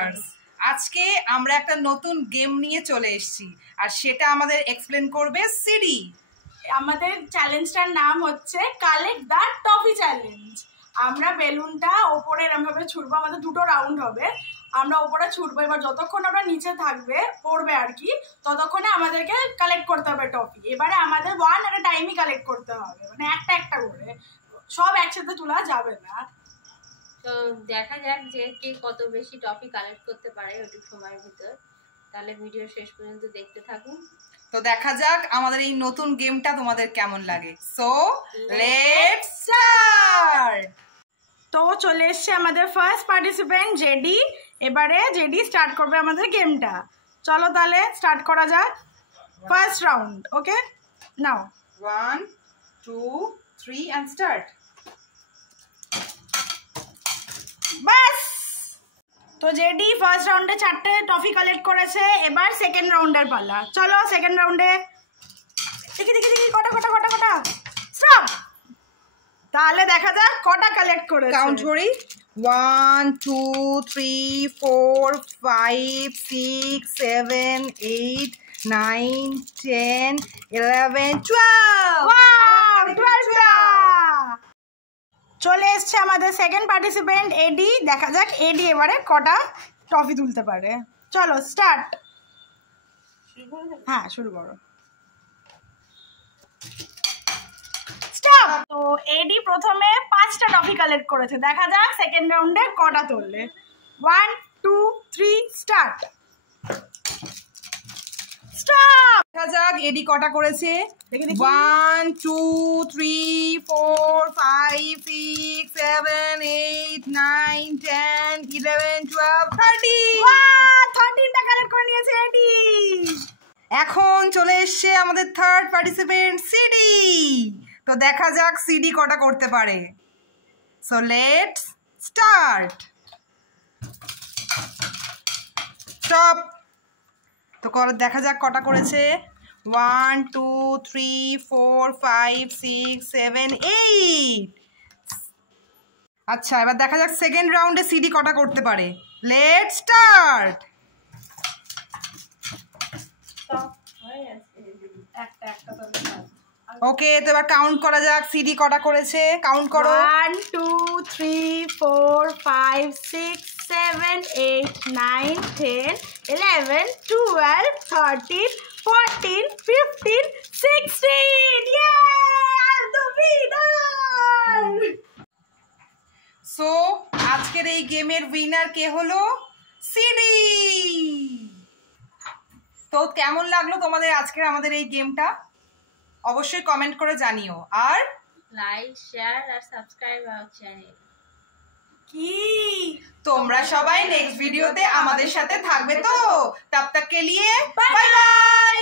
Viewers, আজকে আমরা একটা নতুন গেম নিয়ে চলে এসেছি আর সেটা আমাদের এক্সপ্লেন করবে সিডি। আমাদের চ্যালেঞ্জটার নাম হচ্ছে কালেক্ট দ্য টফি চ্যালেঞ্জ। আমরা বেলুনটা ওপরে এরমভাবে ছুড়বো, আমাদের দুটো রাউন্ড হবে। আমরা ওপরে ছুটবো, এবার যতক্ষণ আমরা নিচে থাকবে পড়বে আর কি, ততক্ষণে আমাদেরকে কালেক্ট করতে হবে টফি। এবারে আমাদের ওয়ান এট এ টাইমই কালেক্ট করতে হবে, মানে একটা একটা করে, সব একসাথে তোলা যাবে না। তো দেখা যাক যে কে কত বেশি টফি কালেক্ট করতে পারে ওইটুকু সময়ের ভিতর। তাহলে ভিডিও শেষ পর্যন্ত দেখতে থাকুন। তো দেখা যাক আমাদের এই নতুন গেমটা তোমাদের কেমন লাগে। So let's start. তো চলে এসছে আমাদের ফার্স্ট পার্টিসিপেন্ট জেডি। এবারে জেডি স্টার্ট করবে আমাদের গেমটা। চলো তাহলে স্টার্ট করা যাক। First round, okay now. 1 2 3 and start. বাস। তো জেডি ফার্স্ট রাউন্ডে 4টে টফি কালেক্ট করেছে। এবার সেকেন্ড রাউন্ডের পালা। চলো সেকেন্ড রাউন্ডে। দেখি দেখি দেখি কটা কটা কটা কটা। স্টপ। তাহলে দেখা যাক কটা কালেক্ট করেছে। কাউন্ট করি। 1 2 3 4 5 6 7 8 9 10 11 12। ওয়াও, 12টা। চলে এসছে আমাদের সেকেন্ড পার্টিসিপেন্ট এডি। দেখা যাক এডি এবারে কটা টফি তুলতে পারে। চলো স্টার্ট। হ্যাঁ শুরু করো। স্টপ। তো এডি প্রথমে 5টা টফি কালেক্ট করেছে। দেখা যাক সেকেন্ড রাউন্ডে কটা তুললে। 1 2 3 স্টার্ট। স্টপ। দেখা যাক এডি কটা করেছে। দেখি দেখি। 1 2 3 4 5 6 7 8 9 10 11 12 13। ওয়াও, 13টা কালেক্ট করে নিয়েছে এডি। এখন চলে এসছে আমাদের থার্ড পার্টিসিপেন্ট সিডি। তো দেখা যাক সিডি কটা করতে পারে। So let's start. স্টপ। তো দেখা যাক কটা করেছে। 1 2 3 4 5 6 7 8। আচ্ছা, এবার দেখা যাক সেকেন্ড রাউন্ডে সিডি কটা করতে পারে। Let's start. ওকে, তো এবার কাউন্ট করা যাক সিডি কটা করেছে। কাউন্ট করো। 1 2 3 4 5 6 7 8 9 10 11 12 13 14 15 16। Yay! I'm the winner! So আজকের এই গেমের উইনার কে হলো? সিডি। তো কেমন লাগলো তোমাদের আজকের আমাদের এই গেমটা? অবশ্যই কমেন্ট করে জানিও। আর লাইক শেয়ার আর সাবস্ক্রাইব আওয়ার চ্যানেল। কি তোমরা সবাই নেক্সট ভিডিওতে আমাদের সাথে থাকবে তো? তব তক কে লিয়ে বাই বাই।